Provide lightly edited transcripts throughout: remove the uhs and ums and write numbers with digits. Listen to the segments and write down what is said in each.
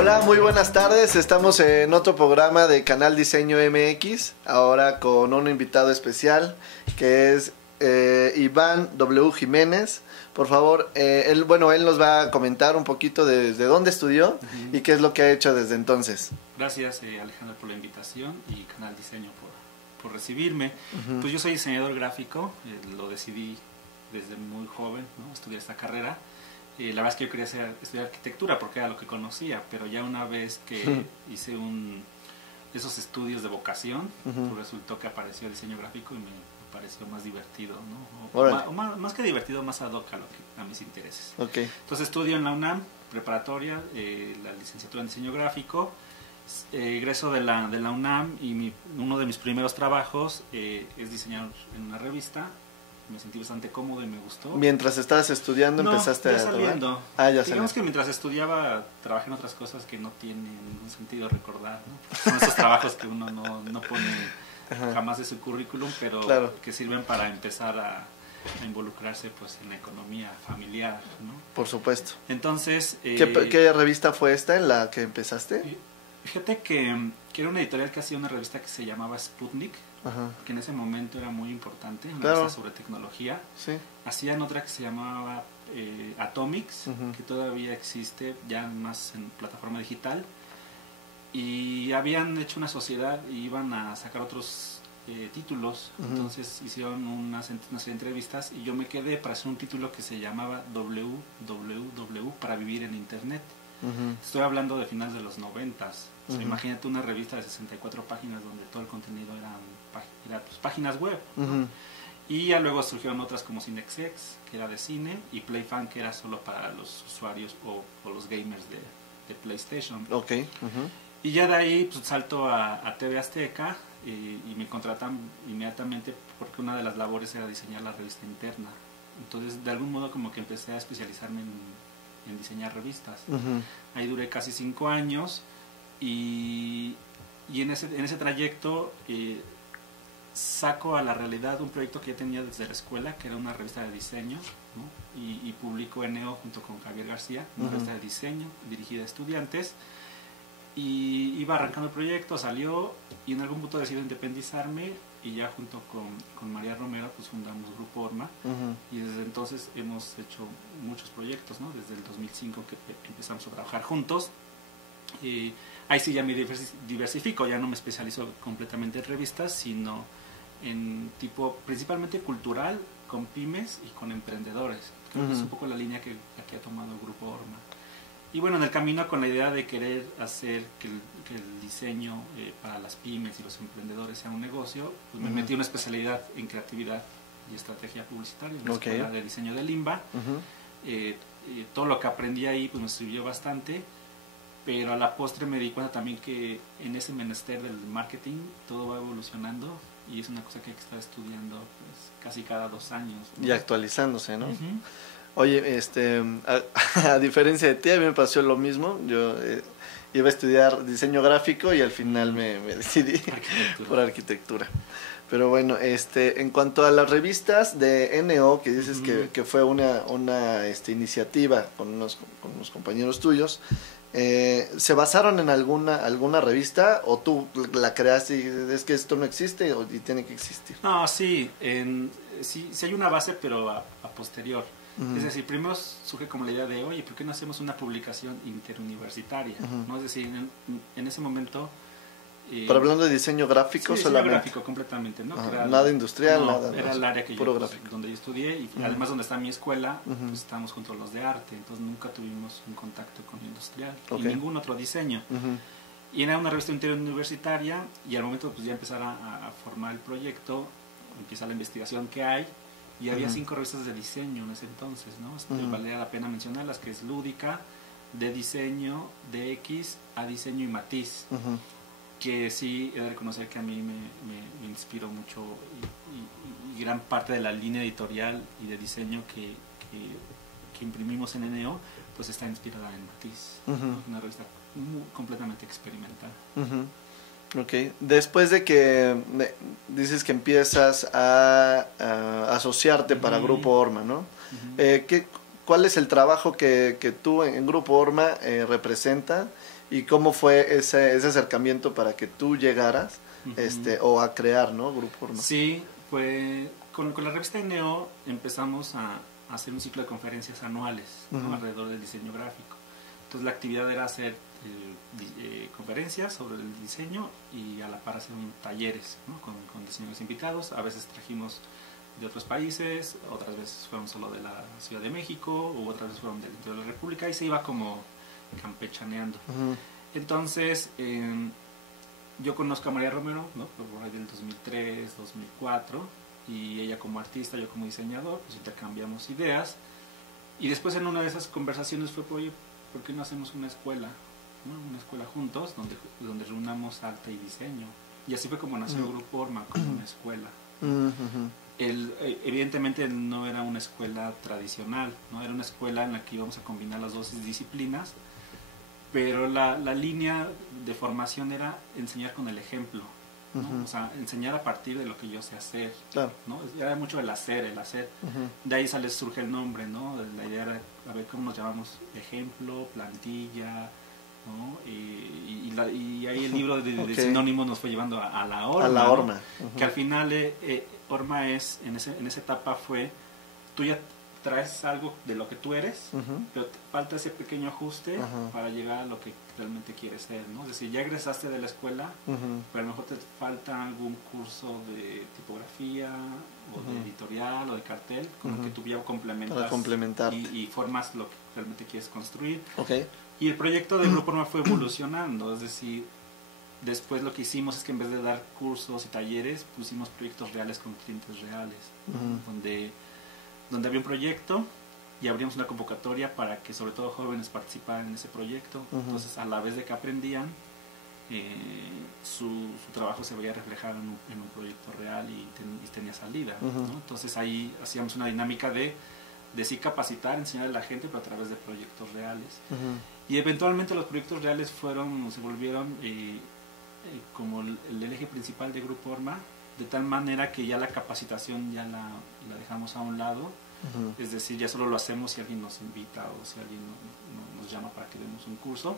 Hola, muy buenas tardes. Estamos en otro programa de Canal Diseño MX, ahora con un invitado especial que es Iván W. Jiménez. Por favor, él nos va a comentar un poquito de dónde estudió y qué es lo que ha hecho desde entonces. Gracias, Alejandro, por la invitación y Canal Diseño por recibirme. Pues yo soy diseñador gráfico, lo decidí desde muy joven, ¿no? Estudiar esta carrera. La verdad es que yo quería estudiar arquitectura porque era lo que conocía, pero ya una vez que hice esos estudios de vocación, pues resultó que apareció diseño gráfico y me pareció más divertido, ¿no? Más que divertido, más ad hoc a mis intereses. Okay. Entonces estudio en la UNAM, preparatoria, la licenciatura en diseño gráfico. Egreso de la UNAM y uno de mis primeros trabajos es diseñar en una revista. Me sentí bastante cómodo y me gustó. Mientras estabas estudiando empezaste a saliendo. Ya Digamos que mientras estudiaba trabajé en otras cosas que no tiene ningún sentido recordar, ¿no? Son esos trabajos que uno no pone jamás de su currículum, pero claro, que sirven para empezar a involucrarse pues en la economía familiar, ¿no? Por supuesto. Entonces, ¿Qué revista fue esta en la que empezaste? Fíjate que era una editorial que hacía una revista que se llamaba Sputnik, que en ese momento era muy importante, una revista sobre tecnología. Sí. Hacían otra que se llamaba Atomics, que todavía existe, ya más en plataforma digital. Y habían hecho una sociedad y iban a sacar otros títulos. Entonces hicieron una serie de entrevistas y yo me quedé para hacer un título que se llamaba WWW, para vivir en Internet. Estoy hablando de finales de los 90s. O sea, imagínate una revista de 64 páginas donde todo el contenido era pues, páginas web, ¿no? Y ya luego surgieron otras como CineXX, que era de cine, y PlayFan, que era solo para los usuarios o los gamers de PlayStation. Okay. Y ya de ahí pues, salto a TV Azteca y me contratan inmediatamente porque una de las labores era diseñar la revista interna. Entonces de algún modo como que empecé a especializarme en diseñar revistas. Ahí duré casi 5 años y en ese trayecto saco a la realidad un proyecto que ya tenía desde la escuela, que era una revista de diseño, ¿no? Y publicó NEO junto con Javier García, una revista de diseño dirigida a estudiantes. Y iba arrancando el proyecto, salió y en algún punto decidí independizarme y ya junto con María Romero pues fundamos Grupo Orma y desde entonces hemos hecho muchos proyectos, ¿no? Desde el 2005 que empezamos a trabajar juntos. Ahí sí ya me diversifico, ya no me especializo completamente en revistas, sino en tipo principalmente cultural, con pymes y con emprendedores. Creo que es un poco la línea que aquí ha tomado Grupo Orma. Y bueno, en el camino con la idea de querer hacer que el diseño para las pymes y los emprendedores sea un negocio, pues me metí una especialidad en creatividad y estrategia publicitaria en la escuela de diseño de Limba. Todo lo que aprendí ahí pues me sirvió bastante, pero a la postre me di cuenta también que en ese menester del marketing todo va evolucionando y es una cosa que hay que estar estudiando pues, casi cada 2 años, ¿no? Y actualizándose, ¿no? Oye, a diferencia de ti, a mí me pasó lo mismo. Yo iba a estudiar diseño gráfico y al final me decidí por arquitectura. Pero bueno, en cuanto a las revistas de NEO, que dices que fue una iniciativa con unos compañeros tuyos, ¿se basaron en alguna revista o tú la creaste y es que esto no existe y tiene que existir? No, sí, sí hay una base, pero a posterior. Es decir, primero surge como la idea de, oye, ¿por qué no hacemos una publicación interuniversitaria? ¿No? Es decir, en ese momento... Pero hablando de diseño gráfico sí, solamente. Diseño gráfico completamente, ¿no? Nada industrial, nada. Era el área que donde yo estudié y además donde está mi escuela, pues estábamos junto a los de arte, entonces nunca tuvimos un contacto con industrial y ningún otro diseño. Y era una revista interuniversitaria y al momento pues ya empezar a formar el proyecto, empieza la investigación que hay. Y había 5 revistas de diseño en ese entonces, ¿no? Valdría la pena mencionarlas, que es Lúdica, de Diseño, DX, A Diseño y Matiz. Que sí, he de reconocer que a mí me inspiró mucho y gran parte de la línea editorial y de diseño que imprimimos en NEO, pues está inspirada en Matiz, ¿no? Una revista completamente experimental. Okay. Después de que dices que empiezas a asociarte para Grupo Orma, ¿no? ¿Cuál es el trabajo que tú en Grupo Orma representa y cómo fue ese acercamiento para que tú llegaras o a crear, ¿no? Grupo Orma. Sí, pues con la revista Neo empezamos a hacer un ciclo de conferencias anuales, ¿no? Alrededor del diseño gráfico. Entonces la actividad era hacer conferencias sobre el diseño y a la par hacer talleres, ¿no? con diseñadores invitados. A veces trajimos de otros países, otras veces fueron solo de la Ciudad de México, u otras veces fueron del interior de la República, y se iba como campechaneando. Entonces, yo conozco a María Romero, ¿no? Por ahí del 2003, 2004, y ella como artista, yo como diseñador, pues intercambiamos ideas, y después en una de esas conversaciones fue, oye, ¿por qué no hacemos una escuela? ¿No? Una escuela juntos, donde reunamos arte y diseño. Y así fue como nació el Grupo Orma, como una escuela. Evidentemente no era una escuela tradicional, ¿no? Era una escuela en la que íbamos a combinar las dos disciplinas, pero la línea de formación era enseñar con el ejemplo, ¿no? O sea, enseñar a partir de lo que yo sé hacer, claro. ¿no? Era mucho el hacer. De ahí surge el nombre, ¿no? La idea era a ver cómo nos llamamos: ejemplo, plantilla, ¿no? Y ahí el libro de sinónimos nos fue llevando a la Orma, a la Orma, ¿no? Que al final Orma es, en esa etapa fue, tú ya traes algo de lo que tú eres, pero te falta ese pequeño ajuste para llegar a lo que realmente quieres ser, ¿no? Es decir, ya egresaste de la escuela, pero a lo mejor te falta algún curso de tipografía o de editorial o de cartel con lo que tú ya complementas y formas lo que realmente quieres construir. Y el proyecto del Grupo Orma fue evolucionando, es decir, después lo que hicimos es que en vez de dar cursos y talleres, pusimos proyectos reales con clientes reales, donde había un proyecto y abrimos una convocatoria para que sobre todo jóvenes participaran en ese proyecto. Entonces, a la vez de que aprendían, su trabajo se veía reflejado en un proyecto real y tenía salida, ¿no? Entonces ahí hacíamos una dinámica de sí capacitar, enseñar a la gente, pero a través de proyectos reales. Y eventualmente los proyectos reales se volvieron como el eje principal de Grupo Orma, de tal manera que ya la capacitación ya la dejamos a un lado. Es decir, ya solo lo hacemos si alguien nos invita o si alguien nos llama para que demos un curso.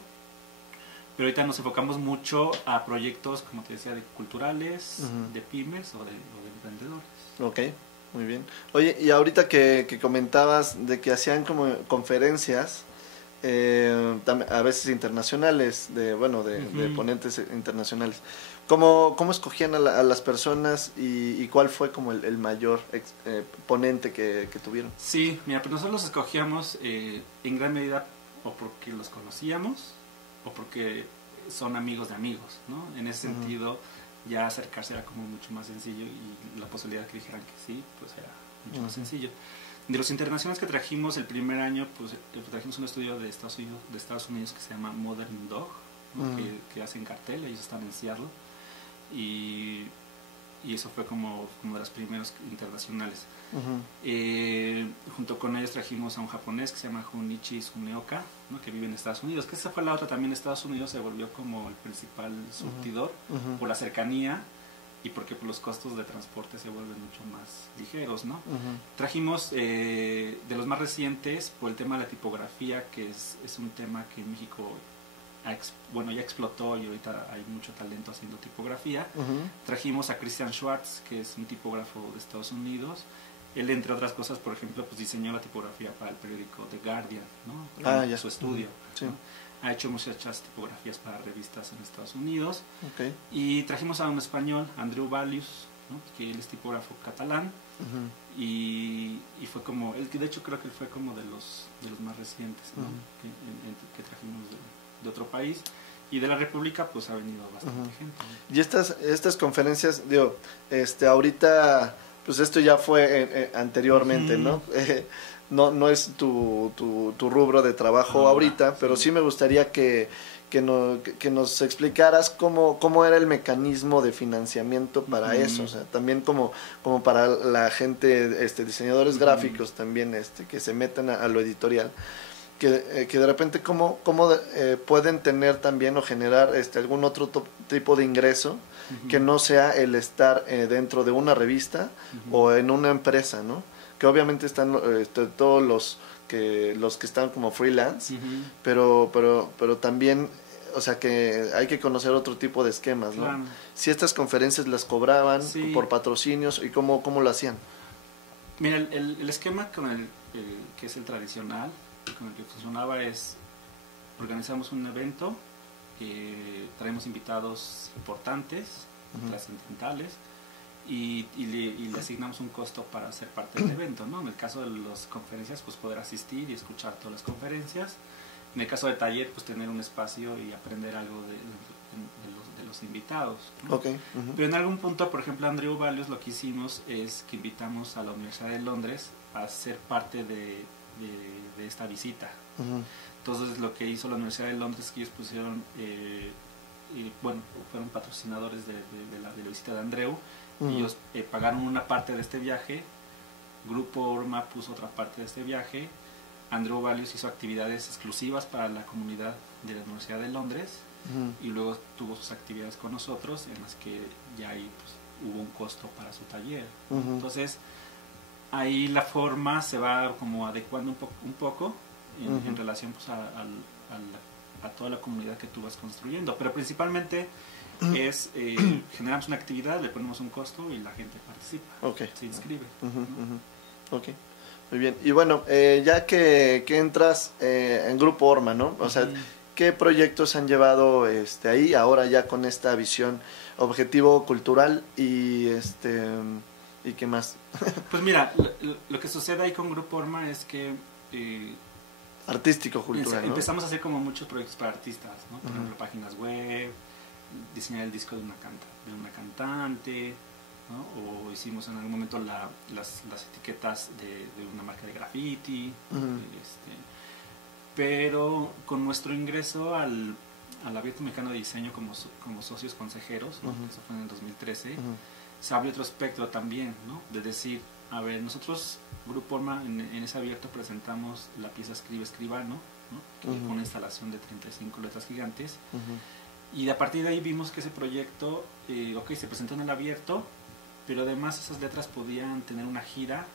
Pero ahorita nos enfocamos mucho a proyectos, como te decía, de culturales, de pymes o de emprendedores. Ok, muy bien. Oye, y ahorita que comentabas de que hacían como conferencias, a veces internacionales, de ponentes internacionales, ¿cómo escogían a las personas y cuál fue como el mayor ponente que tuvieron? Sí, mira, pues nosotros los escogíamos en gran medida o porque los conocíamos o porque son amigos de amigos, ¿no? En ese sentido, ya acercarse era como mucho más sencillo, y la posibilidad de que dijeran que sí, pues era mucho más sencillo. De los internacionales que trajimos el primer año, pues trajimos un estudio de Estados Unidos que se llama Modern Dog, ¿no? que hacen cartel, ellos están en Seattle, y eso fue como de los primeros internacionales. Junto con ellos trajimos a un japonés que se llama Junichi Tsuneoka, ¿no? Que vive en Estados Unidos, que esa fue la otra también. Estados Unidos se volvió como el principal surtidor por la cercanía y porque los costos de transporte se vuelven mucho más ligeros, ¿no? Trajimos de los más recientes por el tema de la tipografía, que es un tema que en México ya explotó y ahorita hay mucho talento haciendo tipografía. Trajimos a Christian Schwartz, que es un tipógrafo de Estados Unidos. Él, entre otras cosas, por ejemplo, pues diseñó la tipografía para el periódico The Guardian, ¿no? Su estudio, sí. ¿no? Ha hecho muchas tipografías para revistas en Estados Unidos. Y trajimos a un español, Andreu Valius, ¿no? Que él es tipógrafo catalán. Y fue como, él, de hecho creo que fue como de los más recientes, ¿no? que trajimos de otro país. Y de la República pues ha venido bastante gente, ¿no? Y estas conferencias, digo, ahorita, pues esto ya fue anteriormente, ¿no? No es tu rubro de trabajo ahorita, pero sí me gustaría que nos explicaras cómo era el mecanismo de financiamiento para eso, o sea, también como para la gente, diseñadores gráficos también, que se metan a lo editorial, que de repente cómo pueden tener también o generar algún otro tipo de ingreso que no sea el estar dentro de una revista o en una empresa, ¿no? Que obviamente están todos los que están como freelance, pero también o sea, que hay que conocer otro tipo de esquemas, ¿no? Claro. Si estas conferencias las cobraban por patrocinios, ¿y cómo lo hacían? Mira, el esquema con el que es el tradicional, con el que funcionaba es, organizamos un evento, traemos invitados importantes, trascendentales, y le asignamos un costo para ser parte del evento, ¿no? En el caso de las conferencias, pues poder asistir y escuchar todas las conferencias. En el caso de taller, pues tener un espacio y aprender algo de los invitados, ¿no? Okay. Pero en algún punto, por ejemplo, Andreu Valios, lo que hicimos es que invitamos a la Universidad de Londres a ser parte de esta visita. Entonces, lo que hizo la Universidad de Londres es que ellos pusieron, fueron patrocinadores de la visita de Andreu. Ellos pagaron una parte de este viaje, Grupo Orma puso otra parte de este viaje, Andreu Valios hizo actividades exclusivas para la comunidad de la Universidad de Londres, y luego tuvo sus actividades con nosotros, en las que ya ahí pues, hubo un costo para su taller. Entonces, ahí la forma se va como adecuando un poco en relación pues, a toda la comunidad que tú vas construyendo, pero principalmente es generamos una actividad, le ponemos un costo y la gente participa, se inscribe. Ok, muy bien. Y bueno, ya que entras en Grupo Orma, ¿no? O sea, ¿qué proyectos han llevado ahí ahora ya con esta visión, objetivo cultural y y qué más? Pues mira, lo que sucede ahí con Grupo Orma es que artístico, cultural, ¿no? Empezamos a hacer como muchos proyectos para artistas, ¿no? Por ejemplo, páginas web, diseñar el disco de una cantante, ¿no? O hicimos en algún momento las etiquetas de una marca de graffiti, pero con nuestro ingreso al Abierto Mexicano de Diseño como socios consejeros, ¿no? Eso fue en el 2013, se abrió otro espectro también, ¿no? De decir, a ver, nosotros, Grupo Orma, en ese abierto presentamos la pieza Escribe Escribano, ¿no? Que fue una instalación de 35 letras gigantes, y a partir de ahí vimos que ese proyecto, se presentó en el abierto, pero además esas letras podían tener una gira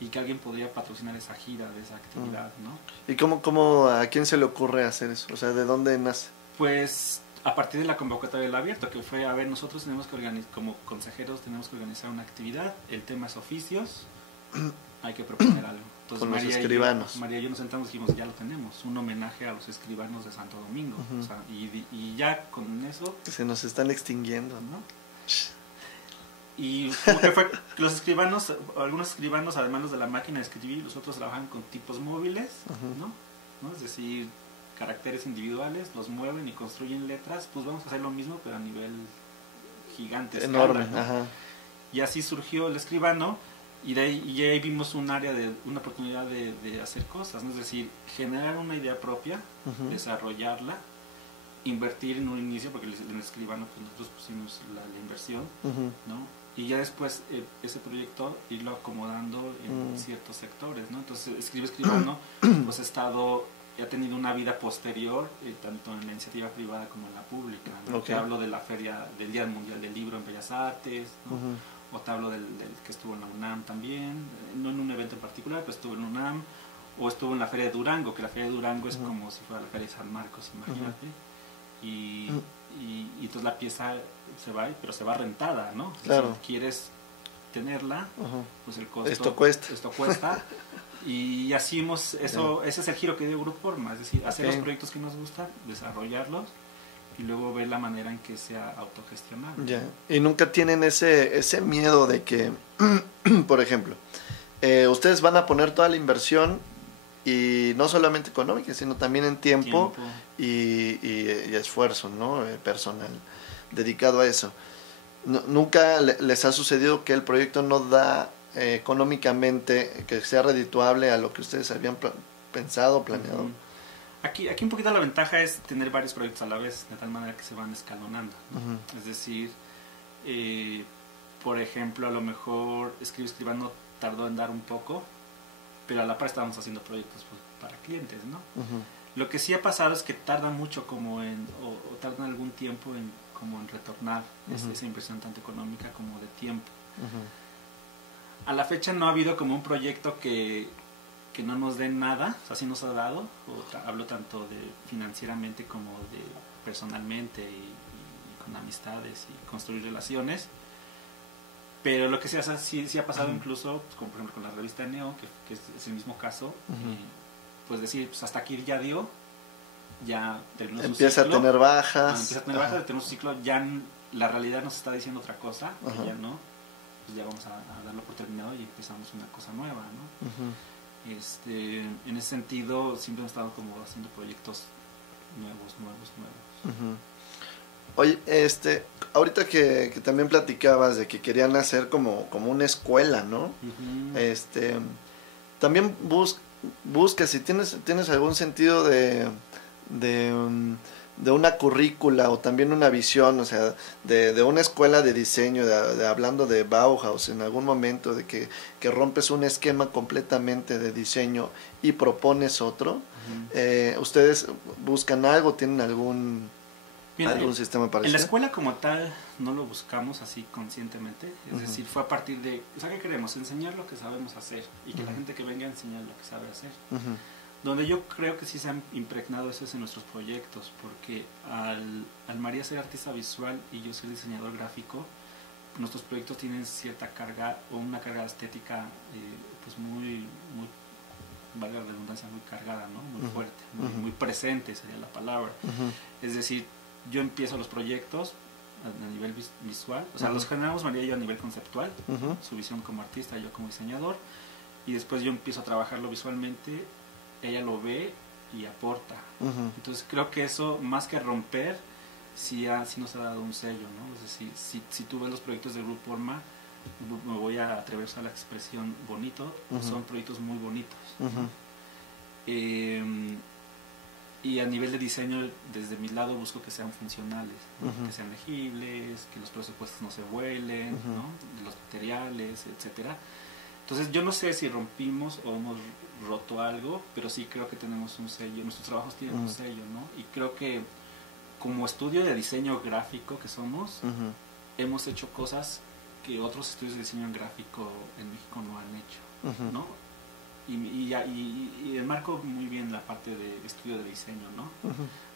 y que alguien podría patrocinar esa gira de esa actividad, ¿no? ¿Y cómo a quién se le ocurre hacer eso? O sea, ¿de dónde nace? Pues a partir de la convocatoria del abierto, que fue, a ver, nosotros tenemos que organizar, como consejeros tenemos que organizar una actividad, el tema es oficios, hay que proponer algo. Entonces, con los escribanos. María y yo nos sentamos y dijimos, ya lo tenemos, un homenaje a los escribanos de Santo Domingo. O sea, y ya con eso... Se nos están extinguiendo, ¿no? Y como que fue, los escribanos, algunos escribanos, además los de la máquina de escribir, los otros trabajan con tipos móviles, ¿no? Es decir, caracteres individuales, los mueven y construyen letras, pues vamos a hacer lo mismo, pero a nivel gigante. Enorme, escala, ¿no? Y así surgió el escribano. Y ahí vimos una oportunidad de hacer cosas, ¿no? Es decir, generar una idea propia, desarrollarla, invertir en un inicio, porque en el escribano pues nosotros pusimos la inversión, ¿no? Y ya después ese proyecto irlo acomodando en ciertos sectores, ¿no? Entonces Escribe Escribano pues ha tenido una vida posterior, tanto en la iniciativa privada como en la pública, ¿no? Que hablo de la feria del Día Mundial del Libro en Bellas Artes, ¿no? O te hablo del que estuvo en la UNAM también, no en un evento en particular, pero estuvo en la UNAM, o estuvo en la Feria de Durango, que la Feria de Durango es como si fuera la Feria de San Marcos, imagínate, y entonces la pieza se va, pero se va rentada, ¿no? Claro. Si quieres tenerla, pues el costo... Esto cuesta. Y así ese es el giro que dio Grupo Orma, es decir, hacer los proyectos que nos gustan, desarrollarlos, y luego ver la manera en que sea autogestionable. Ya. Y nunca tienen ese miedo de que, por ejemplo, ustedes van a poner toda la inversión, y no solamente económica, sino también en tiempo. Y esfuerzo, ¿no? Personal dedicado a eso. ¿Nunca les ha sucedido que el proyecto no da económicamente, que sea redituable a lo que ustedes habían pensado, planeado? Aquí un poquito la ventaja es tener varios proyectos a la vez, de tal manera que se van escalonando, ¿no? Es decir, por ejemplo, a lo mejor Escribano tardó en dar un poco, pero a la par estábamos haciendo proyectos pues, para clientes, ¿no? Lo que sí ha pasado es que tarda mucho o tarda algún tiempo en retornar esa inversión tanto económica como de tiempo. A la fecha no ha habido como un proyecto que que no nos den nada, o sea, sí nos ha dado, hablo tanto de financieramente como de personalmente y con amistades y construir relaciones, pero lo que se hace sí ha pasado incluso, pues, como por ejemplo con la revista Neo, que es el mismo caso, pues decir, pues hasta aquí ya dio, ya terminó su empieza ciclo, a tener bajas, empieza a tener bajas, terminó su ciclo, ya la realidad nos está diciendo otra cosa, que ya no, pues ya vamos a darlo por terminado y empezamos una cosa nueva, ¿no? En ese sentido siempre hemos estado como haciendo proyectos nuevos. Oye, ahorita que también platicabas de que querían hacer como una escuela, ¿no? También busca si tienes algún sentido de una currícula o también una visión, o sea, de una escuela de diseño, hablando de Bauhaus en algún momento, de que rompes un esquema completamente de diseño y propones otro. ¿Ustedes buscan algo? ¿Tienen algún sistema parecido? En la escuela como tal no lo buscamos así conscientemente, es decir, fue a partir de, o sea, ¿qué queremos? Enseñar lo que sabemos hacer y que la gente que venga a enseñar lo que sabe hacer. Donde yo creo que sí se han impregnado eso es en nuestros proyectos, porque al María ser artista visual y yo ser diseñador gráfico, nuestros proyectos tienen cierta carga o una carga estética pues muy, valga la redundancia, muy cargada, ¿no? Muy fuerte, muy presente sería la palabra. Es decir, yo empiezo los proyectos a nivel visual, o sea, los generamos María y yo a nivel conceptual, su visión como artista, yo como diseñador, y después yo empiezo a trabajarlo visualmente, ella lo ve y aporta. Entonces creo que eso, más que romper, sí nos ha dado un sello, ¿no? Es decir, si tú ves los proyectos de Grupo Orma, me voy a atrever a usar la expresión bonito, son proyectos muy bonitos, ¿no? Y a nivel de diseño, desde mi lado busco que sean funcionales, ¿no? Que sean legibles, que los presupuestos no se vuelen, ¿no? Los materiales, etcétera. Entonces yo no sé si rompimos o hemos roto algo, pero sí creo que tenemos un sello, nuestros trabajos tienen un sello, ¿no? Y creo que como estudio de diseño gráfico que somos, hemos hecho cosas que otros estudios de diseño gráfico en México no han hecho, ¿no? Y enmarco muy bien la parte de estudio de diseño, ¿no?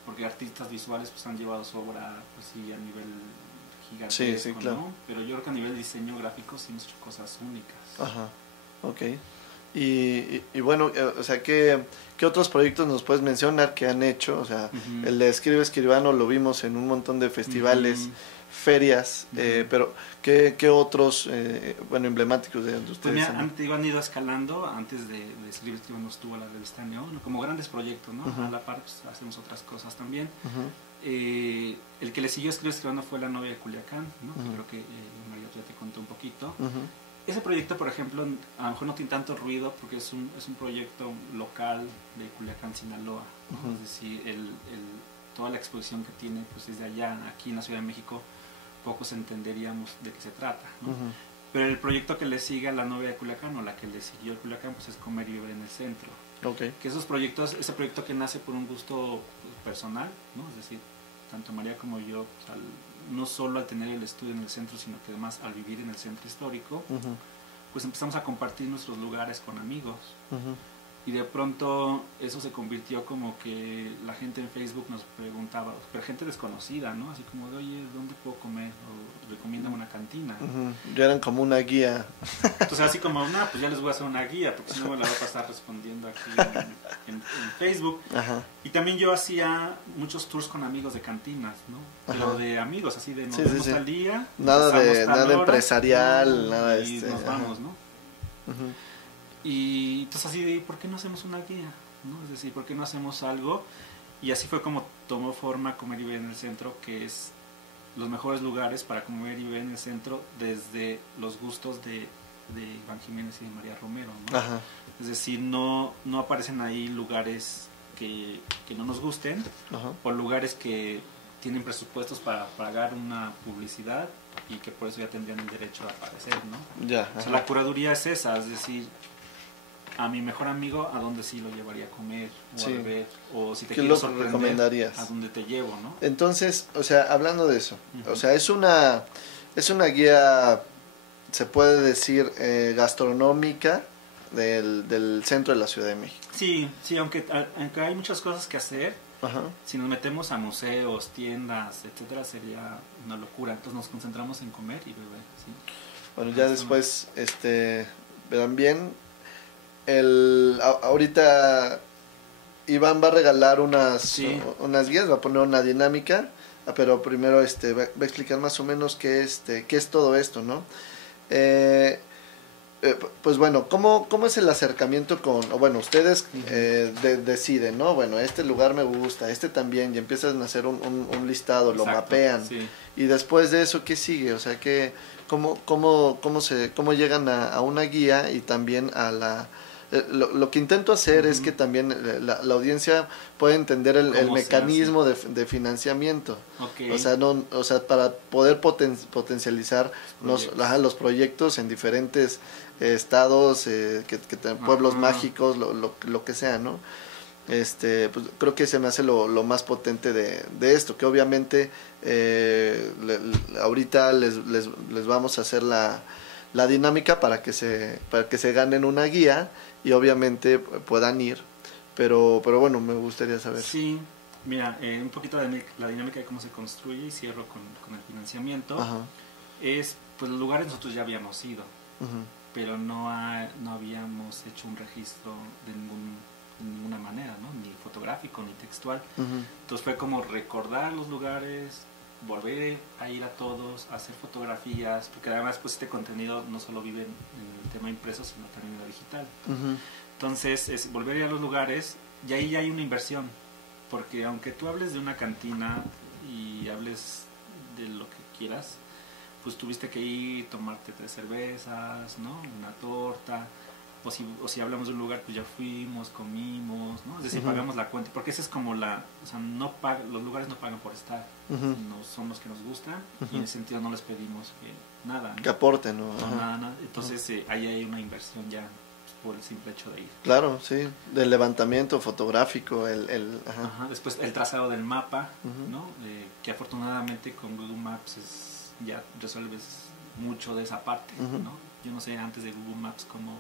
Porque artistas visuales pues han llevado su obra, pues sí, a nivel gigantesco, sí, claro. ¿no? Pero yo creo que a nivel de diseño gráfico sí hemos hecho cosas únicas. Ok. Y bueno, o sea, ¿qué otros proyectos nos puedes mencionar que han hecho? O sea, el de Escribe Escribano lo vimos en un montón de festivales, ferias, pero ¿qué otros, emblemáticos de ustedes? Pues mira, han ido escalando. Antes de Escribe Escribano estuvo la revista Neo, como grandes proyectos, ¿no? A la par pues, hacemos otras cosas también. El que le siguió Escribe Escribano fue La Novia de Culiacán, ¿no? Que creo que María ya te contó un poquito. Ese proyecto, por ejemplo, a lo mejor no tiene tanto ruido porque es un proyecto local de Culiacán, Sinaloa, ¿no? Es decir, toda la exposición que tiene pues desde allá, aquí en la Ciudad de México, pocos entenderíamos de qué se trata, ¿no? Pero el proyecto que le sigue a La Novia de Culiacán, o la que le siguió el Culiacán, pues es Comer y Beber en el Centro. Que ese proyecto que nace por un gusto personal, ¿no? Es decir, tanto María como yo, pues, no solo al tener el estudio en el centro, sino que además al vivir en el centro histórico, pues empezamos a compartir nuestros lugares con amigos. Y de pronto eso se convirtió como que la gente en Facebook nos preguntaba, pero gente desconocida, ¿no? Así como de, oye, ¿dónde puedo comer? O recomiéndame una cantina. Ya eran como una guía. Entonces así como, pues ya les voy a hacer una guía, porque si no me la voy a pasar respondiendo aquí en Facebook. Y también yo hacía muchos tours con amigos de cantinas, ¿no? Pero de amigos, así de nos vemos al día. Nada empresarial, nada y nos vamos, ¿no? Y entonces así de, ¿por qué no hacemos una guía? ¿No? Es decir, ¿por qué no hacemos algo? Y así fue como tomó forma Comer y Beber en el Centro, que es los mejores lugares para comer y beber en el centro desde los gustos de Iván Jiménez y de María Romero, ¿no? Es decir, no aparecen ahí lugares que no nos gusten, o lugares que tienen presupuestos para pagar una publicidad y que por eso ya tendrían el derecho a aparecer, ¿no? O sea, la curaduría es esa, es decir, a mi mejor amigo a dónde sí lo llevaría a comer o a beber, o si te quiero sorprender, recomendarías? A dónde te llevo, ¿no? Entonces, o sea, hablando de eso, o sea, es una guía, se puede decir, gastronómica, del centro de la Ciudad de México. Sí, aunque hay muchas cosas que hacer, ajá, si nos metemos a museos, tiendas, etcétera, sería una locura. Entonces nos concentramos en comer y beber, ¿sí? Bueno, ya después, verán bien, ahorita Iván va a regalar unas guías, va a poner una dinámica, pero primero va a explicar más o menos qué es todo esto, ¿no? Pues bueno, ¿cómo es el acercamiento bueno, ustedes deciden, ¿no? Bueno, este lugar me gusta, este también, y empiezan a hacer un listado, lo mapean, sí. Y después de eso, ¿qué sigue? O sea, ¿cómo llegan a una guía y también a la... Lo que intento hacer es que también la audiencia pueda entender el mecanismo de financiamiento. Okay. O sea, para poder potencializar los proyectos en diferentes estados, pueblos mágicos, lo que sea, ¿no? Pues creo que se me hace lo más potente de esto, que obviamente ahorita les vamos a hacer la dinámica para que se ganen una guía y obviamente puedan ir, pero bueno, me gustaría saber. Sí, mira, un poquito de la dinámica de cómo se construye, y cierro con el financiamiento. Ajá. Pues los lugares nosotros ya habíamos ido, uh-huh, pero no habíamos hecho un registro de ninguna manera, ¿no? Ni fotográfico ni textual. Uh-huh. Entonces fue como recordar los lugares, volver a ir a todos, hacer fotografías, porque además pues este contenido no solo vive en el tema impreso, sino también en lo digital. Uh-huh. Entonces es volver a ir a los lugares, y ahí ya hay una inversión, porque aunque tú hables de una cantina y hables de lo que quieras, pues tuviste que ir, tomarte 3 cervezas, ¿no? Una torta, o si hablamos de un lugar, pues ya fuimos, comimos, ¿no? Es decir, uh-huh, pagamos la cuenta, porque esa es como o sea, los lugares no pagan por estar, uh-huh, no son los que nos gustan, uh-huh, y en ese sentido no les pedimos nada, ¿no? Que aporten, ¿no? No, nada. Entonces ahí hay una inversión ya, pues, por el simple hecho de ir. Claro, sí, del levantamiento fotográfico, ajá. Ajá. Después el trazado del mapa, uh-huh, ¿no? Que afortunadamente con Google Maps ya resuelves mucho de esa parte, uh-huh, ¿no? Yo no sé antes de Google Maps cómo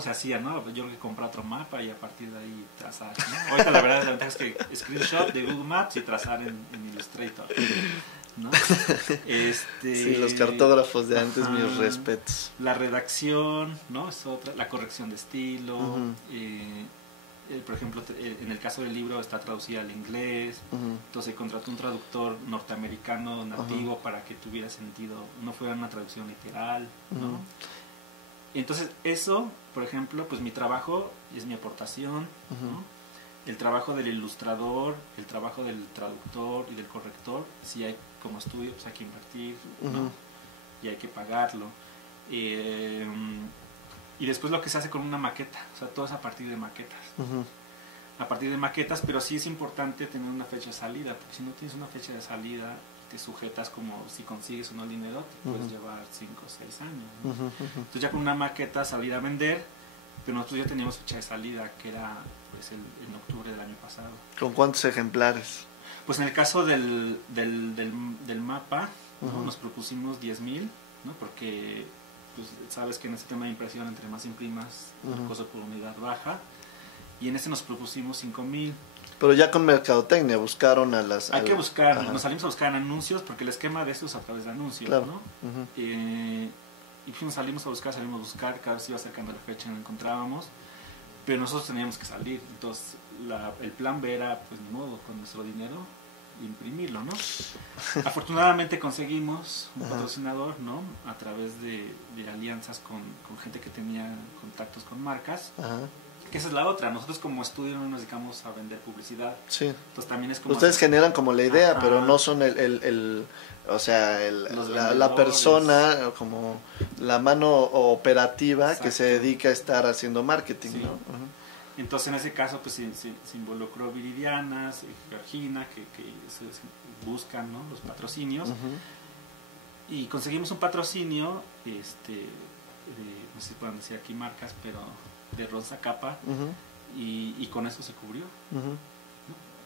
se hacía, ¿no? Yo creo que compré otro mapa y a partir de ahí trazar, ¿no? Ahorita la verdad es que screenshot de Google Maps y trazar en Illustrator, ¿no? Sí, los cartógrafos de antes, mis respetos. La redacción, ¿no? Es otra, la corrección de estilo, uh-huh, por ejemplo, en el caso del libro está traducida al inglés, uh-huh, entonces contrató un traductor norteamericano nativo, uh-huh, para que tuviera sentido, no fuera una traducción literal, ¿no? Uh-huh. Entonces eso, por ejemplo, pues mi trabajo es mi aportación, uh-huh, ¿no? El trabajo del ilustrador, el trabajo del traductor y del corrector, si hay como estudio, pues hay que invertir, uh-huh, ¿no? Y hay que pagarlo. Y después lo que se hace con una maqueta, o sea, todo es a partir de maquetas. Uh-huh. A partir de maquetas, pero sí es importante tener una fecha de salida, porque si no tienes una fecha de salida, te sujetas como si consigues o no el dinero, te puedes, uh-huh, llevar 5 o 6 años, ¿no? Uh-huh. Entonces ya con una maqueta salir a vender, pero nosotros ya teníamos fecha de salida, que era pues en octubre del año pasado. ¿Con cuántos ejemplares? Pues en el caso del mapa, ¿no? Uh-huh, nos propusimos 10,000, ¿no? Porque pues, sabes que en este tema de impresión, entre más imprimas, uh-huh, el costo por unidad baja, y en este nos propusimos 5,000. Pero ya con mercadotecnia buscaron Hay que buscar, ajá, nos salimos a buscar en anuncios, porque el esquema de esto es a través de anuncios, claro, ¿no? Uh-huh. Y pues salimos a buscar, cada vez iba acercando la fecha, no encontrábamos, pero nosotros teníamos que salir, entonces el plan B era, pues ni modo, con nuestro dinero, imprimirlo, ¿no? Afortunadamente conseguimos un, ajá, patrocinador, ¿no? A través de alianzas con gente que tenía contactos con marcas. Ajá. Que esa es la otra, nosotros como estudio no nos dedicamos a vender publicidad. Sí. Entonces también es como... Ustedes generan como la idea, ajá, pero no son la persona, como la mano operativa, exacto, que se dedica a estar haciendo marketing, sí, ¿no? Uh-huh. Entonces en ese caso pues se involucró Viridiana, Georgina, que se buscan, ¿no? Los patrocinios. Uh-huh. Y conseguimos un patrocinio, no sé si pueden decir aquí marcas, pero de Rosa Capa, uh-huh, y con eso se cubrió. Uh-huh. ¿No?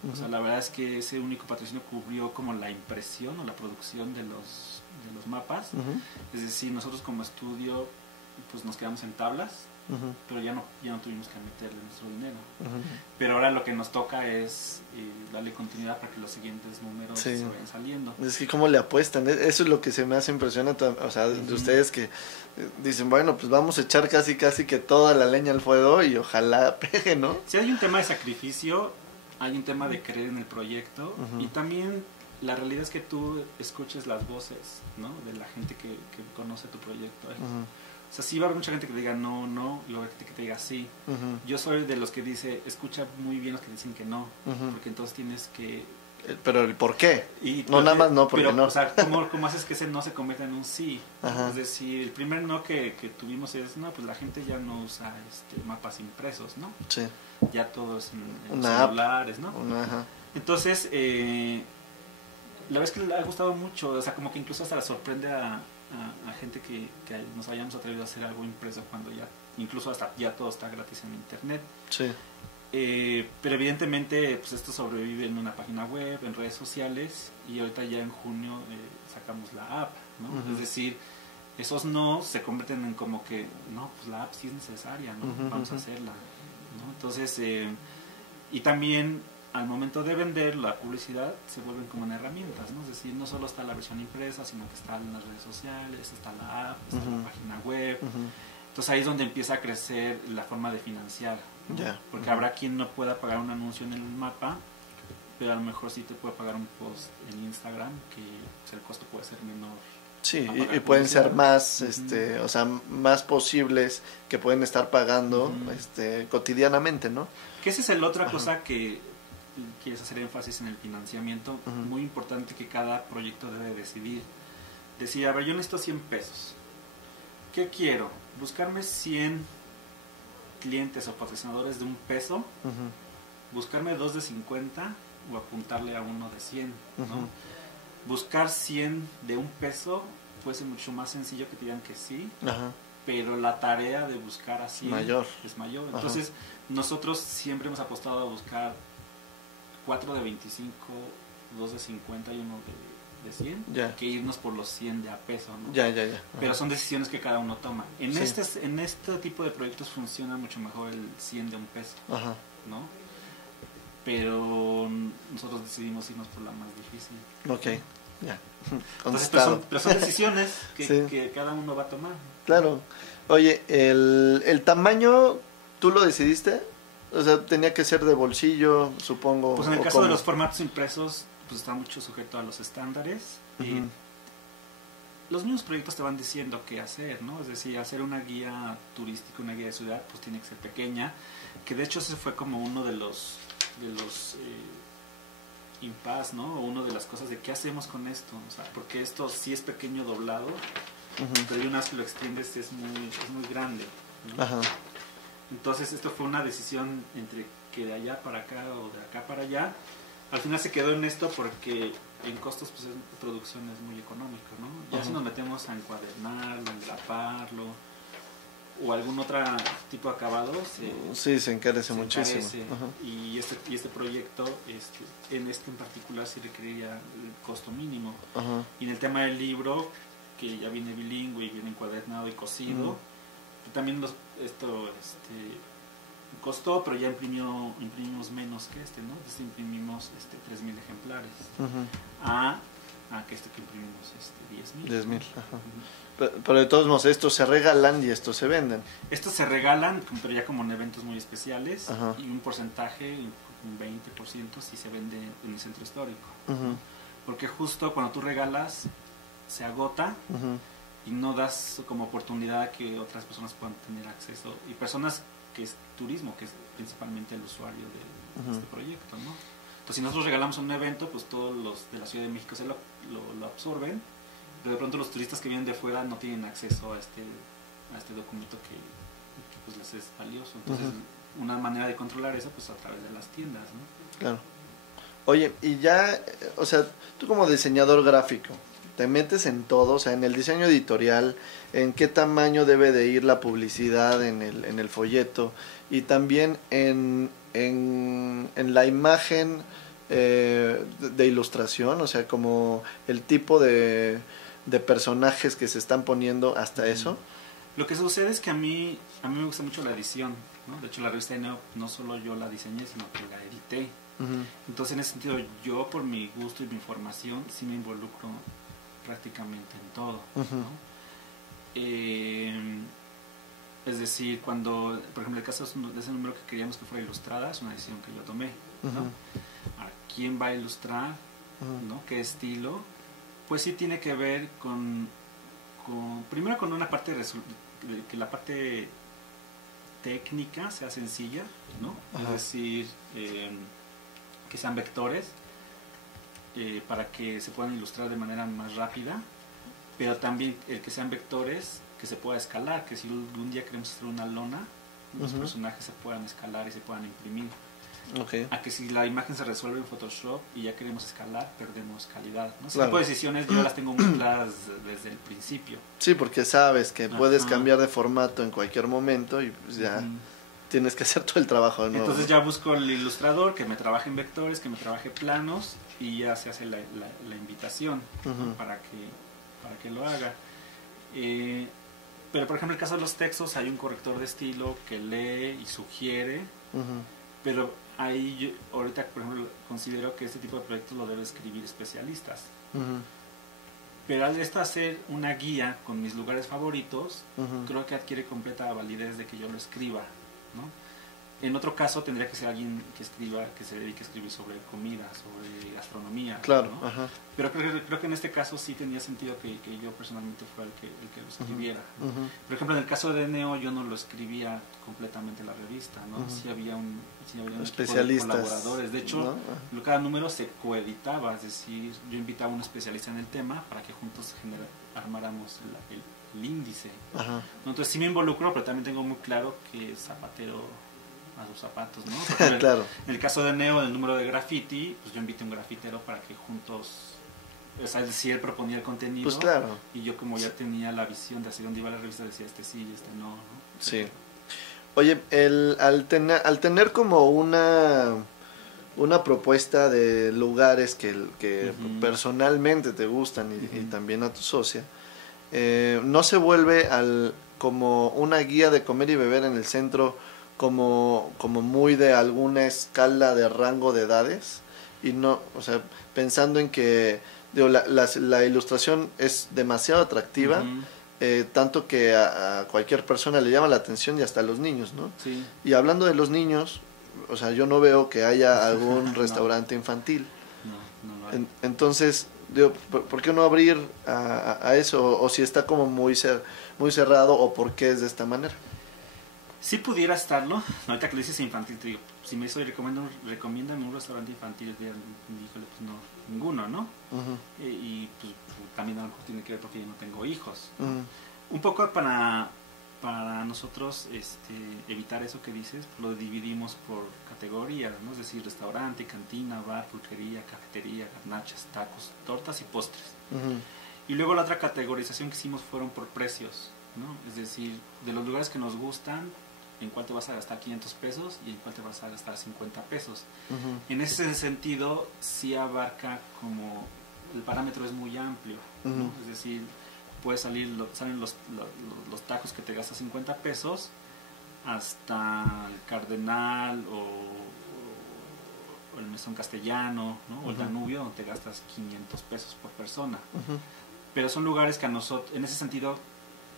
Uh-huh. O sea, la verdad es que ese único patrocinio cubrió como la impresión o la producción de los mapas. Uh-huh. Es decir, nosotros como estudio pues nos quedamos en tablas, pero ya no tuvimos que meterle nuestro dinero. Pero ahora lo que nos toca es darle continuidad para que los siguientes números se vayan saliendo. Es que cómo le apuestan, eso es lo que se me hace impresionante, o sea, de ustedes que dicen, bueno, pues vamos a echar casi que toda la leña al fuego y ojalá pegue, ¿no? Sí, hay un tema de sacrificio, hay un tema de creer en el proyecto, y también la realidad es que tú escuches las voces, ¿no? De la gente que conoce tu proyecto. O sea, sí va a haber mucha gente que te diga no, y luego gente que te diga sí. Yo soy de los que dice, escucha muy bien los que dicen que no, porque entonces tienes que... Pero ¿el por qué? No, nada más no, porque no. O sea, ¿cómo haces que ese no se convierta en un sí? Es decir, el primer no que tuvimos es, no, pues la gente ya no usa mapas impresos, ¿no? Sí. Ya todo es en celulares, ¿no? Entonces, la verdad es que le ha gustado mucho, o sea, como que incluso hasta la sorprende a gente que nos hayamos atrevido a hacer algo impreso cuando ya, incluso hasta ya todo está gratis en internet. Sí. Pero evidentemente pues esto sobrevive en una página web, en redes sociales, y ahorita ya en junio sacamos la app, ¿no? Es decir, esos no se convierten en como que, no, pues la app sí es necesaria, ¿no? Vamos a hacerla, ¿no? Entonces, y también al momento de vender la publicidad se vuelven como en herramientas, ¿no? Es decir, no solo está la versión impresa, sino que está en las redes sociales, está la app, está la página web. Entonces ahí es donde empieza a crecer la forma de financiar, ¿no? Porque habrá quien no pueda pagar un anuncio en el mapa, pero a lo mejor sí te puede pagar un post en Instagram, que pues, el costo puede ser menor. Sí, y pueden ser más, o sea, más posibles que pueden estar pagando cotidianamente, ¿no? Que esa es la otra cosa que quieres hacer énfasis en el financiamiento, muy importante que cada proyecto debe decidir. Decir, a ver, yo necesito 100 pesos. ¿Qué quiero? Buscarme 100 clientes o patrocinadores de $1, buscarme 2 de 50 o apuntarle a uno de 100, ¿no? Buscar 100 de $1 puede ser mucho más sencillo que te digan que sí, pero la tarea de buscar a 100 es mayor. Entonces, nosotros siempre hemos apostado a buscar 4 de 25, 2 de 50 y uno de 100, que irnos por los 100 de a peso, ¿no? Pero son decisiones que cada uno toma. En este tipo de proyectos funciona mucho mejor el 100 de $1, ¿no? Pero nosotros decidimos irnos por la más difícil. Entonces, pero son decisiones que cada uno va a tomar. Claro. Oye, el tamaño, ¿tú lo decidiste? O sea, tenía que ser de bolsillo, supongo. Pues en el caso de los formatos impresos, pues está mucho sujeto a los estándares. Y los mismos proyectos te van diciendo qué hacer, ¿no? Es decir, hacer una guía turística, una guía de ciudad, pues tiene que ser pequeña. Que de hecho ese fue como uno de los impasse, ¿no? O una de las cosas de qué hacemos con esto. O sea, porque esto sí es pequeño doblado, pero una vez que lo extiendes es muy grande, ¿no? Entonces esto fue una decisión entre que de allá para acá o de acá para allá. Al final se quedó en esto porque en costos pues producción es muy económico, ¿no? Ya si nos metemos a encuadernarlo, engraparlo o algún otro tipo de acabados, se encarece muchísimo. Y este proyecto, en particular sí requeriría el costo mínimo. Y en el tema del libro, que ya viene bilingüe y viene encuadernado y cosido, también costó, pero ya imprimimos menos que ¿no? Entonces imprimimos 3,000 ejemplares a que que imprimimos 10,000. Pero de todos modos, estos se regalan y estos se venden. Estos se regalan, pero ya como en eventos muy especiales, y un porcentaje, un 20%, si se vende en el centro histórico. Porque justo cuando tú regalas, se agota, y no das como oportunidad a que otras personas puedan tener acceso, y personas que es turismo, que es principalmente el usuario de este proyecto, ¿no? Entonces, si nosotros regalamos un evento, pues todos los de la Ciudad de México se lo absorben, pero de pronto los turistas que vienen de fuera no tienen acceso a este documento que pues les es valioso. Entonces, una manera de controlar eso, pues a través de las tiendas, ¿no? Claro. Oye, y ya, o sea, tú como diseñador gráfico, te metes en todo, o sea, en el diseño editorial, en qué tamaño debe de ir la publicidad en el folleto, y también en la imagen de ilustración, o sea, como el tipo de personajes que se están poniendo hasta eso. Lo que sucede es que a mí me gusta mucho la edición, ¿no? De hecho, la revista de Neo no solo yo la diseñé, sino que la edité. Entonces, en ese sentido, yo por mi gusto y mi formación sí me involucro prácticamente en todo, ¿no? Es decir, cuando, por ejemplo, el caso de ese número que queríamos que fuera ilustrada, es una decisión que yo tomé, ¿no? ¿A quién va a ilustrar? ¿No? ¿Qué estilo? Pues sí tiene que ver primero con una parte que la parte técnica sea sencilla, ¿no? Es decir, que sean vectores para que se puedan ilustrar de manera más rápida, pero también el que sean vectores que se pueda escalar, que si un día queremos hacer una lona, los personajes se puedan escalar y se puedan imprimir. A que si la imagen se resuelve en Photoshop y ya queremos escalar, perdemos calidad, ¿no? Ese tipo de decisiones yo las tengo muy claras desde el principio. Sí, porque sabes que puedes cambiar de formato en cualquier momento y pues ya tienes que hacer todo el trabajo de nuevo. Entonces ya busco el ilustrador que me trabaje en vectores, que me trabaje planos y ya se hace la invitación, ¿no? para que lo haga. Pero por ejemplo en el caso de los textos hay un corrector de estilo que lee y sugiere, pero ahí yo ahorita por ejemplo considero que este tipo de proyectos lo deben escribir especialistas. Pero al esto hacer una guía con mis lugares favoritos, creo que adquiere completa validez de que yo lo escriba, ¿no? En otro caso tendría que ser alguien que escriba, que se dedique a escribir sobre comida, sobre gastronomía. Claro, ¿no? Pero creo que en este caso sí tenía sentido que yo personalmente fuera el que lo escribiera. Por ejemplo, en el caso de Neo yo no lo escribía completamente la revista, ¿no? Sí había un especialistas, equipo de colaboradores. De hecho, ¿no? Cada número se coeditaba, es decir, yo invitaba a un especialista en el tema para que juntos armáramos el índice. ¿No? Entonces sí me involucro, pero también tengo muy claro que zapatero a sus zapatos, ¿no? Claro. En el caso de Neo, del número de graffiti, pues yo invité a un grafitero para que juntos, o sea, si él proponía el contenido, pues claro. Y yo como ya tenía la visión de hacia dónde iba la revista, decía este sí, este no, ¿no? Sí. Oye, al tener como una propuesta de lugares que personalmente te gustan y también a tu socia, no se vuelve como una guía de comer y beber en el centro como muy de alguna escala de rango de edades, y no, o sea, pensando en que digo, la ilustración es demasiado atractiva, tanto que a cualquier persona le llama la atención y hasta a los niños, ¿no? Sí. Y hablando de los niños, o sea, yo no veo que haya algún restaurante infantil. No. Entonces, digo, ¿por qué no abrir a eso? O si está como muy cerrado, o por qué es de esta manera. Si pudiera estarlo, ahorita que lo dices infantil, te digo, si me recomiendan un restaurante infantil, híjole, pues no, ninguno, ¿no? Y pues también a lo mejor tiene que ver porque yo no tengo hijos, ¿no? Un poco para nosotros evitar eso que dices, lo dividimos por categorías, ¿no? Es decir, restaurante, cantina, bar, pulquería, cafetería, garnachas, tacos, tortas y postres. Y luego la otra categorización que hicimos fueron por precios, ¿no? Es decir, de los lugares que nos gustan, en cuál te vas a gastar 500 pesos y en cuál te vas a gastar 50 pesos. En ese sentido, sí abarca como, el parámetro es muy amplio, ¿no? Es decir, salen los tacos que te gastas 50 pesos hasta el Cardenal o el Mesón Castellano, ¿no? O el Danubio, donde te gastas 500 pesos por persona. Pero son lugares que a nosotros, en ese sentido,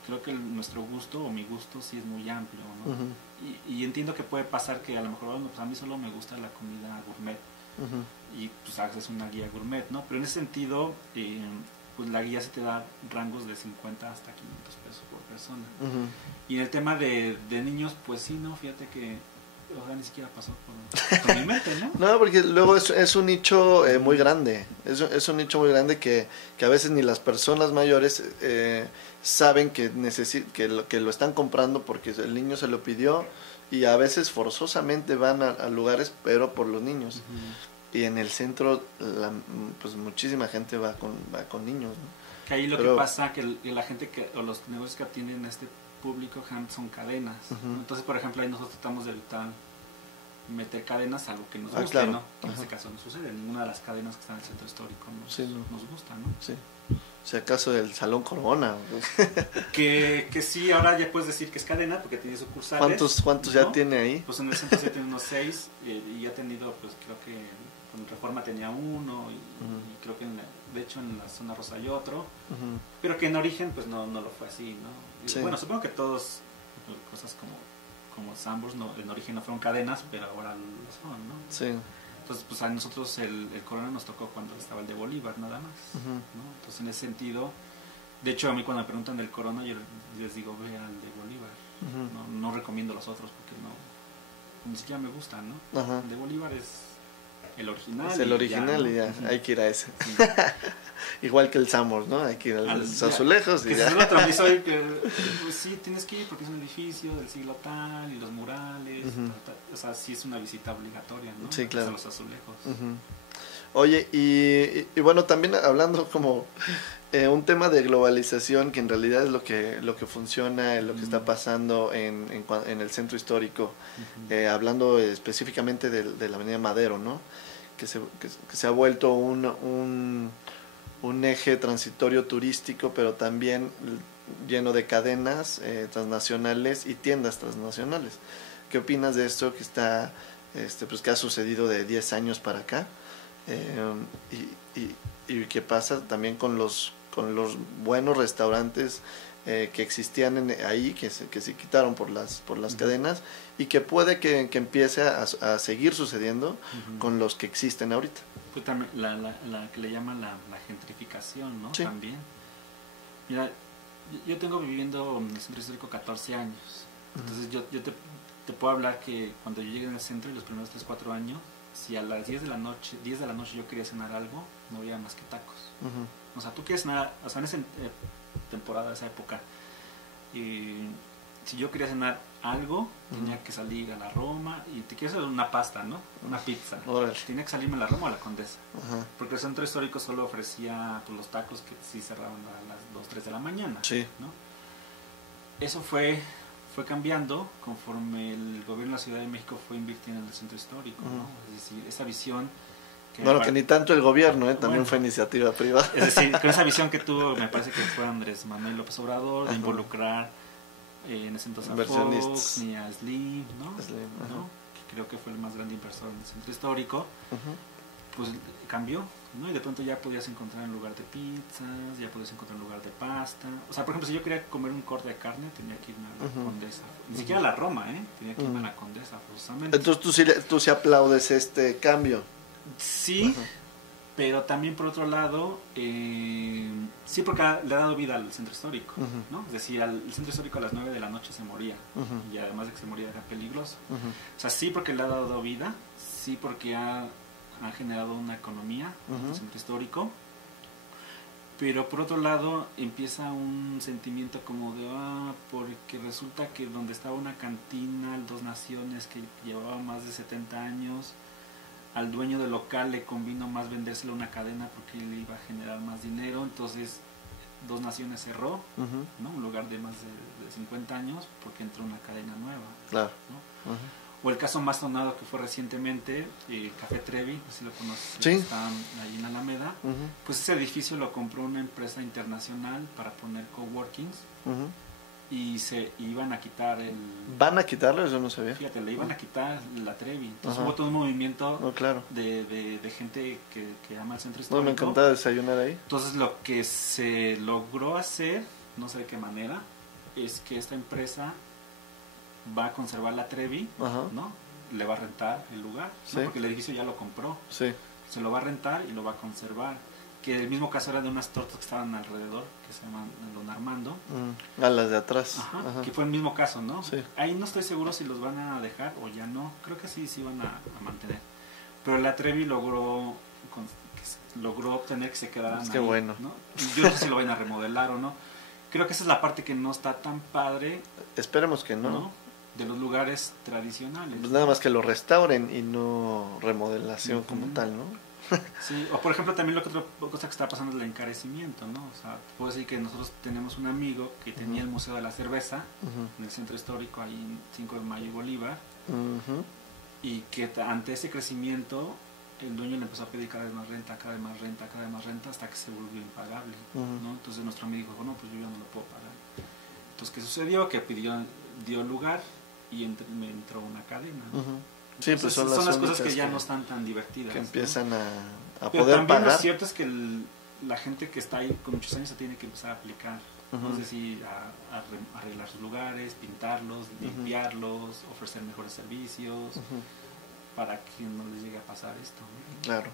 creo que nuestro gusto o mi gusto sí es muy amplio, ¿no? Y entiendo que puede pasar que a lo mejor, bueno, pues a mí solo me gusta la comida gourmet y pues haces una guía gourmet, ¿no? Pero en ese sentido, pues la guía se te da rangos de 50 hasta 500 pesos por persona. Y en el tema de niños, pues sí, no, fíjate que o sea, ni siquiera pasó por mi mente, ¿no? No, porque luego es un nicho muy grande, es un nicho muy grande que a veces ni las personas mayores saben que lo están comprando porque el niño se lo pidió, y a veces forzosamente van a lugares, pero por los niños. Y en el centro, pues muchísima gente va con niños, ¿no? Que ahí lo que pasa, que la gente o los negocios que atienden a este público son cadenas, ¿no? Entonces, por ejemplo, ahí nosotros tratamos de evitar meter cadenas, algo que nos guste, claro. ¿no? En este caso no sucede, ninguna de las cadenas que están en el centro histórico nos gusta, ¿no? Sí. Si acaso del Salón Corona. Que sí, ahora ya puedes decir que es cadena porque tiene sucursales. ¿Cuántos ¿no? ya tiene ahí? Pues en el centro sí tiene unos 6 y ha tenido, pues creo que con Reforma tenía uno y creo que de hecho en la zona rosa hay otro, pero que en origen pues no lo fue así, ¿no? Sí. Bueno, supongo que todos, cosas como Sanborns en origen no fueron cadenas, pero ahora lo son, ¿no? Sí. Entonces, pues a nosotros el Corona nos tocó cuando estaba el de Bolívar, nada más, ¿no? Entonces, en ese sentido, de hecho, a mí cuando me preguntan del Corona, yo les digo, ve al de Bolívar. No recomiendo los otros porque ni siquiera me gustan, ¿no? Ajá. El de Bolívar es el original. Es el original y ya, hay que ir a ese. Sí. Igual que el Sanborns, ¿no? Hay que ir a los azulejos y ya. Es otro soy que, pues sí, tienes que ir porque es un edificio del siglo tal y los murales, tal. O sea, sí es una visita obligatoria, ¿no? Sí, claro. A los azulejos. Oye, y bueno, también hablando como un tema de globalización, que en realidad es lo que funciona, lo que está pasando en el centro histórico, hablando específicamente de la Avenida Madero, ¿no? Que se ha vuelto un eje transitorio turístico, pero también lleno de cadenas transnacionales y tiendas transnacionales. ¿Qué opinas de esto que está, pues que ha sucedido de 10 años para acá? Y qué pasa también con los buenos restaurantes que existían ahí, que se quitaron por las cadenas, y que puede que empiece a seguir sucediendo con los que existen ahorita. Pues también la que le llaman la gentrificación, ¿no? Sí. También. Mira, yo tengo viviendo en el centro histórico 14 años. Entonces yo te puedo hablar que cuando yo llegué en el centro y los primeros 3-4 años, si a las 10 de la noche yo quería cenar algo, no había más que tacos. O sea, tú quieres cenar, o sea, en esa temporada, esa época, si yo quería cenar algo, tenía que salir a la Roma, y te quieres hacer una pasta, ¿no? Una pizza. Órale. Tenía que salirme a la Roma o a la Condesa. Porque el centro histórico solo ofrecía pues, los tacos que sí cerraban a las 2, 3 de la mañana. Sí. ¿no? Eso fue cambiando conforme el gobierno de la Ciudad de México fue invirtiendo en el centro histórico, ¿no? Es decir, esa visión que ni tanto el gobierno, también fue iniciativa privada. Es decir, con esa visión que tuvo, me parece que fue Andrés Manuel López Obrador, de involucrar en ese entonces a Fox ni a Slim, ¿no? ¿no? Que creo que fue el más grande inversor en el centro histórico. Pues cambió, ¿no? Y de pronto ya podías encontrar en lugar de pizzas, ya podías encontrar en lugar de pasta. O sea, por ejemplo, si yo quería comer un corte de carne, tenía que irme a la Condesa. Ni siquiera a la Roma, tenía que irme a la Condesa, forzosamente. Entonces tú sí aplaudes este cambio. Sí, pero también por otro lado, sí, porque le ha dado vida al centro histórico, ¿no? Es decir, el centro histórico a las 9 de la noche se moría, y además de que se moría era peligroso. O sea, sí porque le ha dado vida, sí porque ha generado una economía en el centro histórico, pero por otro lado empieza un sentimiento como de, porque resulta que donde estaba una cantina, el Dos Naciones, que llevaba más de 70 años, al dueño del local le convino más vendérselo a una cadena porque le iba a generar más dinero, entonces Dos Naciones cerró, ¿no? Un lugar de más de 50 años porque entró una cadena nueva. Claro. ¿no? O el caso más sonado que fue recientemente, Café Trevi, si lo conoces, sí. Está ahí en Alameda, pues ese edificio lo compró una empresa internacional para poner coworkings, y se iban a quitar ¿Van a quitarlo? Eso no sabía. Fíjate, le iban a quitar la Trevi. Entonces hubo todo un movimiento de gente que ama el centro histórico. Me encantaba desayunar ahí. Entonces lo que se logró hacer, no sé de qué manera, es que esta empresa va a conservar la Trevi, ¿no? Le va a rentar el lugar, ¿no? Porque el edificio ya lo compró. Sí. Se lo va a rentar y lo va a conservar. Que el mismo caso era de unas tortas que estaban alrededor, que se llaman Don Armando. A las de atrás. Que fue el mismo caso, ¿no? Sí. Ahí no estoy seguro si los van a dejar o ya no. Creo que sí van a mantener. Pero la Trevi logró obtener que se quedaran ahí. Qué bueno. ¿no? Y yo no sé si lo van a remodelar o no. Creo que esa es la parte que no está tan padre. Esperemos que no. De los lugares tradicionales. Pues nada más que lo restauren y no remodelación como tal, ¿no? Sí, o por ejemplo también otra cosa que está pasando es el encarecimiento, ¿no? O sea, puedo decir que nosotros tenemos un amigo que tenía el Museo de la Cerveza en el centro histórico, ahí en 5 de Mayo y Bolívar, y que ante ese crecimiento el dueño le empezó a pedir cada vez más renta, cada vez más renta, cada vez más renta, hasta que se volvió impagable, ¿no? Entonces nuestro amigo dijo, no, pues yo ya no lo puedo pagar. Entonces, ¿qué sucedió? Que dio lugar y me entró una cadena, ¿no? Sí, entonces, pues son las cosas que ya no están tan divertidas, que empiezan, ¿no?, a pero poder también pagar. lo cierto es que la gente que está ahí con muchos años se tiene que empezar a aplicar, ¿no? Es decir, a arreglar sus lugares, pintarlos, limpiarlos, ofrecer mejores servicios, para que no les llegue a pasar esto, ¿no? Claro.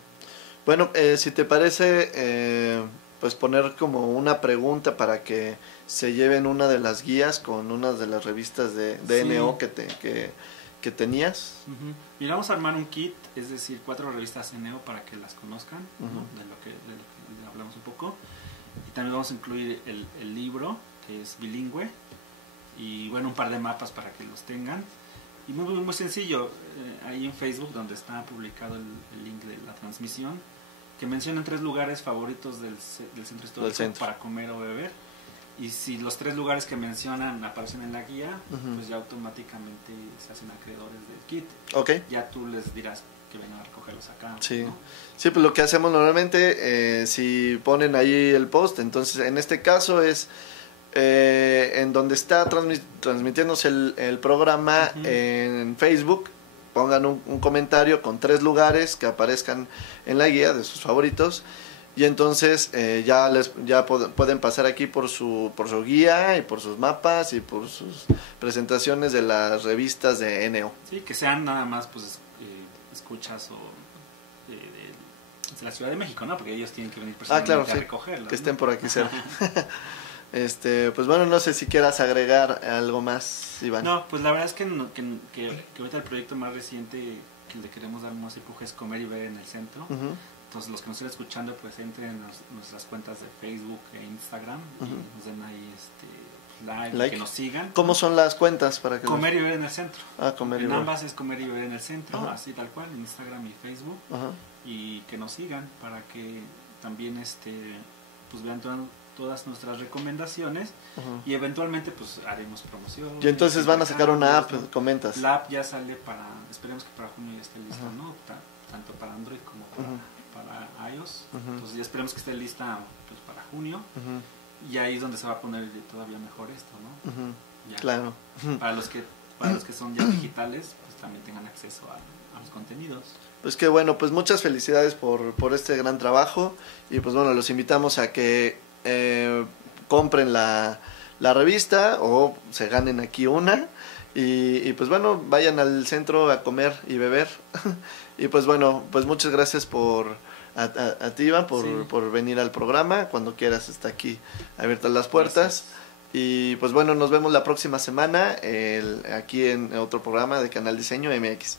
Bueno, si te parece, pues poner como una pregunta para que se lleven una de las guías con una de las revistas de NO que tenías. Y vamos a armar un kit, es decir, 4 revistas NO para que las conozcan, ¿no? de lo que hablamos un poco. Y también vamos a incluir el libro, que es bilingüe, y bueno, un par de mapas para que los tengan. Y muy sencillo, ahí en Facebook, donde está publicado el link de la transmisión, que mencionan 3 lugares favoritos del centro histórico para comer o beber. Y si los 3 lugares que mencionan aparecen en la guía, pues ya automáticamente se hacen acreedores del kit. Okay. Ya tú les dirás que vengan a recogerlos acá, sí, ¿no? Sí, pues lo que hacemos normalmente, si ponen ahí el post, entonces en este caso es en donde está transmitiéndose el programa en Facebook, pongan un comentario con 3 lugares que aparezcan en la guía de sus favoritos, y entonces ya pueden pasar aquí por su guía y por sus mapas y por sus presentaciones de las revistas de NO. Sí, que sean nada más pues escuchas o de la Ciudad de México, ¿no? Porque ellos tienen que venir personalmente a recogerlas, que ¿no? estén por aquí cerca. Pues bueno, no sé si quieras agregar algo más, Iván. No, pues la verdad es que ahorita el proyecto más reciente que le queremos dar más empuje es Comer y Beber en el Centro. Entonces los que nos estén escuchando, pues entren en nuestras cuentas de Facebook e Instagram y nos den ahí like, que nos sigan. ¿Cómo son las cuentas para que Comer y Beber en el Centro? Comer y en beber. ambas es Comer y Beber en el Centro, así tal cual, en Instagram y Facebook. Y que nos sigan para que también pues vean todas nuestras recomendaciones y eventualmente pues haremos promoción. Y entonces van a sacar una app, ¿no? Comentas. La app ya sale esperemos que para junio ya esté lista, ¿no? Tanto para Android como para iOS. Entonces ya esperemos que esté lista pues para junio. Y ahí es donde se va a poner todavía mejor esto, ¿no? Ya. Claro. Para los que son ya digitales, pues también tengan acceso a los contenidos. Pues qué bueno, pues muchas felicidades por este gran trabajo, y pues bueno, los invitamos a que compren la revista o se ganen aquí una, y pues bueno, vayan al centro a comer y beber. Y pues bueno, pues muchas gracias a ti, Iván, por venir al programa. Cuando quieras, está aquí abiertas las puertas. Gracias. Y pues bueno, nos vemos la próxima semana aquí en otro programa de Canal Diseño MX.